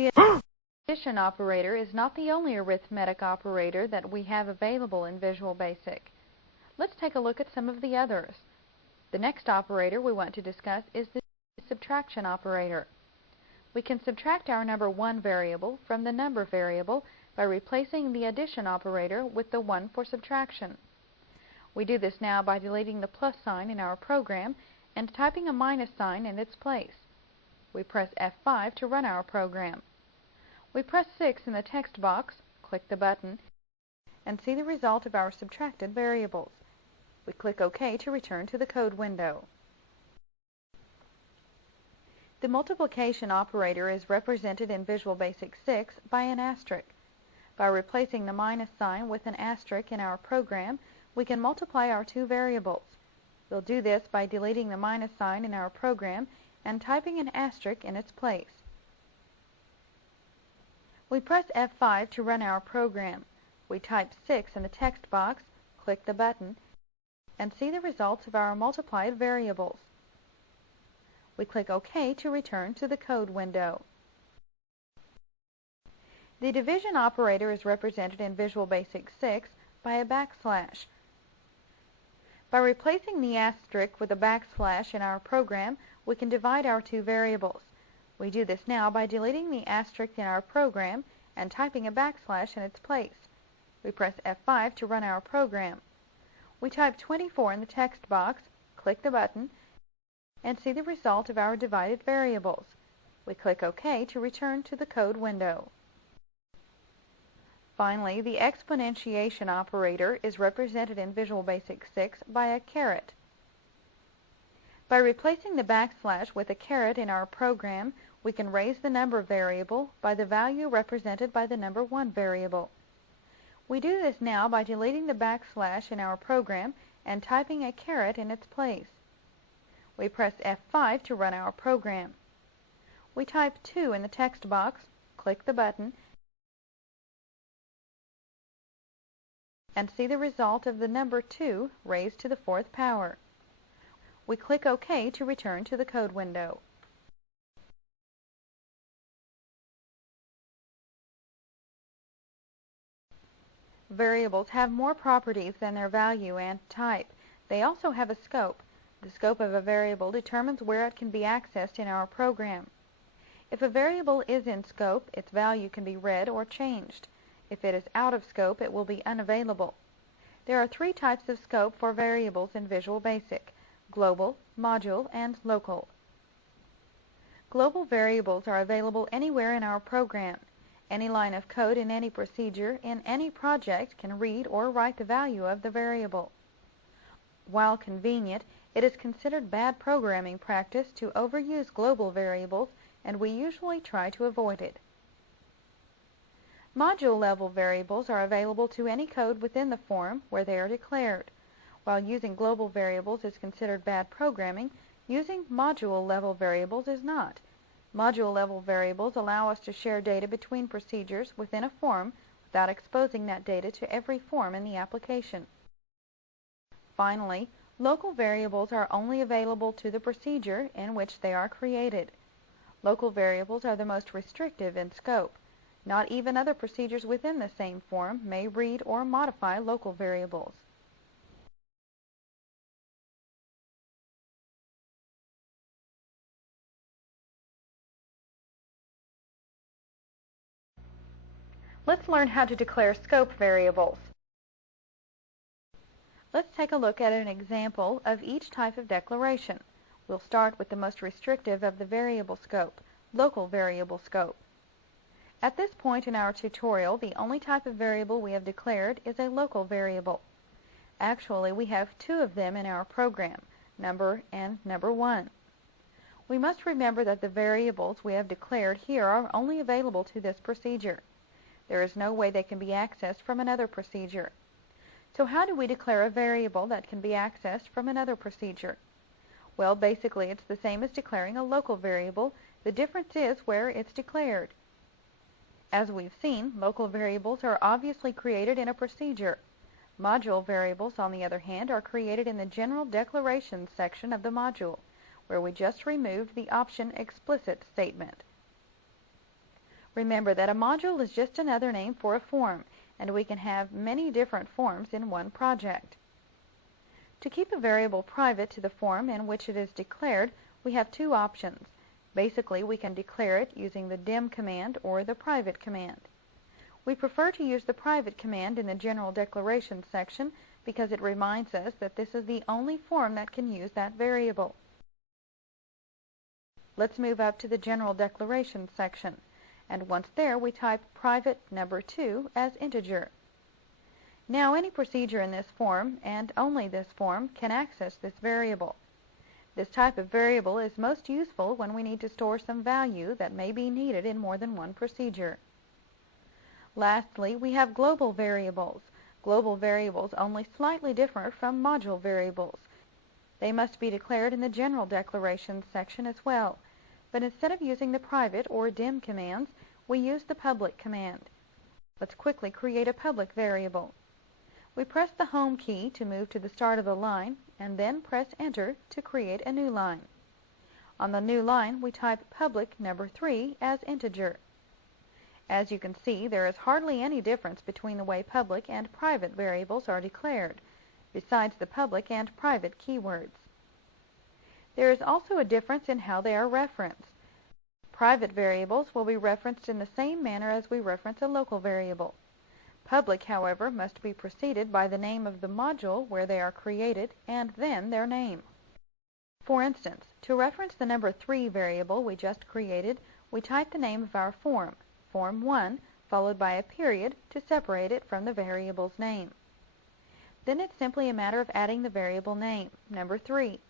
The addition operator is not the only arithmetic operator that we have available in Visual Basic. Let's take a look at some of the others. The next operator we want to discuss is the subtraction operator. We can subtract our number 1 variable from the number variable by replacing the addition operator with the 1 for subtraction. We do this now by deleting the plus sign in our program and typing a minus sign in its place. We press F5 to run our program. We press 6 in the text box, click the button, and see the result of our subtracted variables. We click OK to return to the code window. The multiplication operator is represented in Visual Basic 6 by an asterisk. By replacing the minus sign with an asterisk in our program, we can multiply our two variables. We'll do this by deleting the minus sign in our program and typing an asterisk in its place. We press F5 to run our program. We type 6 in the text box, click the button, and see the results of our multiplied variables. We click OK to return to the code window. The division operator is represented in Visual Basic 6 by a backslash. By replacing the asterisk with a backslash in our program, we can divide our two variables. We do this now by deleting the asterisk in our program and typing a backslash in its place. We press F5 to run our program. We type 24 in the text box, click the button, and see the result of our divided variables. We click OK to return to the code window. Finally, the exponentiation operator is represented in Visual Basic 6 by a caret. By replacing the backslash with a caret in our program, we can raise the number variable by the value represented by the number 1 variable. We do this now by deleting the backslash in our program and typing a caret in its place. We press F5 to run our program. We type 2 in the text box, click the button, and see the result of the number 2 raised to the 4th power. We click OK to return to the code window. Variables have more properties than their value and type. They also have a scope. The scope of a variable determines where it can be accessed in our program. If a variable is in scope, its value can be read or changed. If it is out of scope, it will be unavailable. There are 3 types of scope for variables in Visual Basic: global, module, and local. Global variables are available anywhere in our program. Any line of code in any procedure in any project can read or write the value of the variable. While convenient, it is considered bad programming practice to overuse global variables, and we usually try to avoid it. Module-level variables are available to any code within the form where they are declared. While using global variables is considered bad programming, using module-level variables is not. Module-level variables allow us to share data between procedures within a form without exposing that data to every form in the application. Finally, local variables are only available to the procedure in which they are created. Local variables are the most restrictive in scope. Not even other procedures within the same form may read or modify local variables. Let's learn how to declare scope variables. Let's take a look at an example of each type of declaration. We'll start with the most restrictive of the variable scope, local variable scope. At this point in our tutorial, the only type of variable we have declared is a local variable. Actually, we have 2 of them in our program, number and number 1. We must remember that the variables we have declared here are only available to this procedure. There is no way they can be accessed from another procedure. So how do we declare a variable that can be accessed from another procedure? Well, basically it's the same as declaring a local variable. The difference is where it's declared. As we've seen, local variables are obviously created in a procedure. Module variables, on the other hand, are created in the General Declarations section of the module, where we just removed the option explicit statement. Remember that a module is just another name for a form, and we can have many different forms in one project. To keep a variable private to the form in which it is declared, we have two options. Basically, we can declare it using the dim command or the private command. We prefer to use the private command in the General Declaration section because it reminds us that this is the only form that can use that variable. Let's move up to the General Declaration section, and once there we type private number 2 as integer. Now any procedure in this form, and only this form, can access this variable. This type of variable is most useful when we need to store some value that may be needed in more than one procedure. Lastly, we have global variables. Global variables only slightly differ from module variables. They must be declared in the General Declaration section as well, but instead of using the private or dim commands, we use the public command. Let's quickly create a public variable. We press the Home key to move to the start of the line, and then press Enter to create a new line. On the new line, we type public number 3 as integer. As you can see, there is hardly any difference between the way public and private variables are declared, besides the public and private keywords. There is also a difference in how they are referenced. Private variables will be referenced in the same manner as we reference a local variable. Public, however, must be preceded by the name of the module where they are created and then their name. For instance, to reference the number 3 variable we just created, we type the name of our form, form 1, followed by a period to separate it from the variable's name. Then it's simply a matter of adding the variable name, number 3.